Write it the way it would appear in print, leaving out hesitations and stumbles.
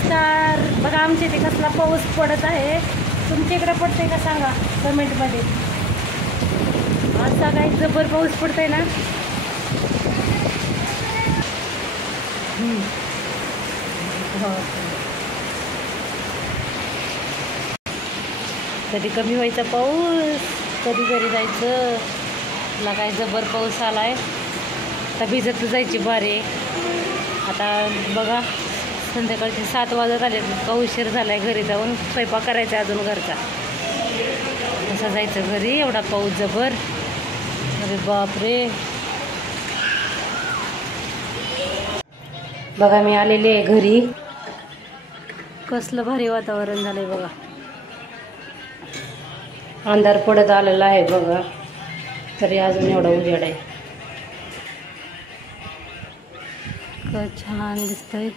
नमस्कार. बघा आमच्या इथे कसला पाऊस पडत आहे. तुमच्या इकडे पडतंय का सांगा कमेंटमध्ये. असा काही जबर पाऊस पडतोय ना. कधी कमी व्हायचा पाऊस, कधी घरी जायचं. ला काय जबर पाऊस आलाय. आता भिजत जायची बारी. आता बघा संध्याकाळचे 7 वाजत आले. इतका उशीर झालाय घरी जाऊन स्वयंपाक करायचा अजून घरचा. कसं जायचं घरी, एवढा पाऊस जबर. अरे बापरे. बघा मी आलेले आहे घरी. कसलं भारी वातावरण झालंय बघा. अंधार पडत आलेला आहे बघा, तरी अजून एवढा उजेड आहे. छान दिसतंय.